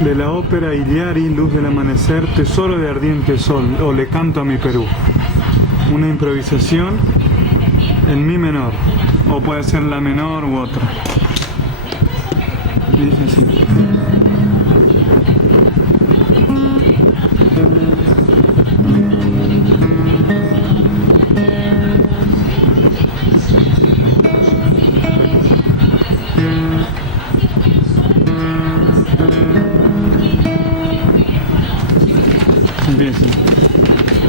de la ópera Iliari, Luz del Amanecer, Tesoro de Ardiente Sol, o Le Canto a mi Perú. Una improvisación en mi menor, o puede ser la menor u otra. Y dice así. Empieza.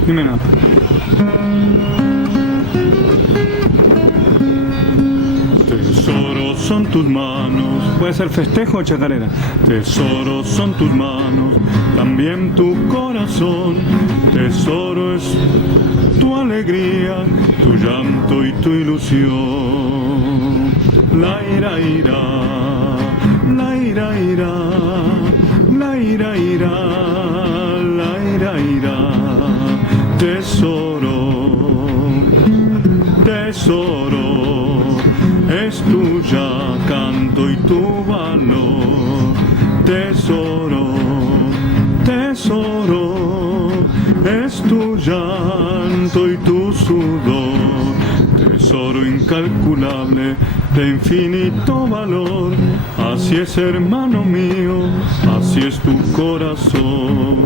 Mi menor. Tesoros son tus manos. Puede ser festejo o chacarera. Tesoros son tus manos, también tu corazón. Tesoro es tu alegría, tu llanto y tu ilusión. La ira ira, la ira ira, la ira ira, la ira ira. Tesoro, tesoro, es tuya canto y tu valor. Tesoro, tesoro, es tu llanto y tu sudor. Tesoro incalculable de infinito valor. Así es, hermano mío, así es tu corazón.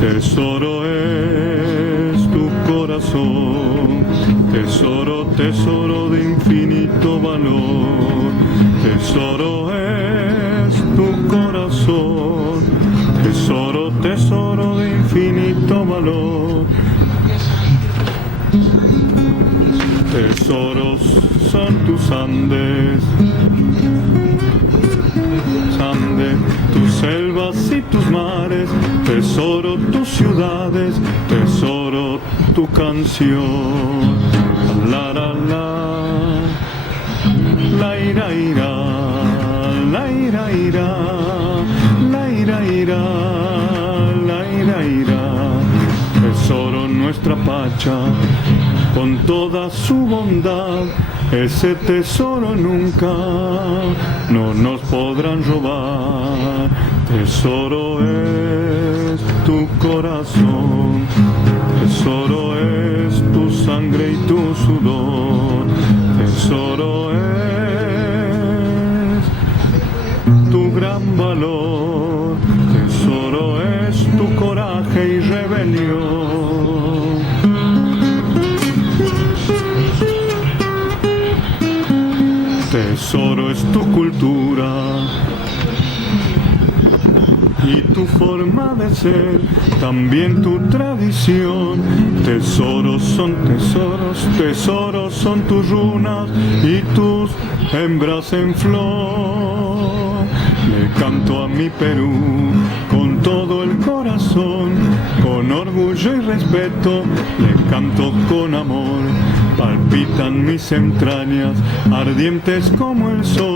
Tesoro es tu corazón. Tesoro, tesoro de infinito valor. Tesoro es tu corazón. Tesoro, tesoro de infinito valor. Tesoros son tus Andes, Andes, tus selvas y tus mares. Tesoro tus ciudades, tesoro tu canción. La la la, la ira ira, la ira ira, la ira ira, la ira ira. Tesoro nuestra Pacha, con toda su bondad, ese tesoro nunca no nos podrán robar. Tesoro es tu corazón, tesoro es tu sangre y tu sudor. Tesoro es tu gran valor, tesoro es tu coraje y rebelión. Tesoro es tu cultura y tu forma de ser, también tu tradición. Tesoros son tesoros, tesoros son tus runas y tus hembras en flor. Le canto a mi Perú con todo el corazón, con orgullo y respeto, le canto con amor. Palpitan mis entrañas, ardientes como el sol.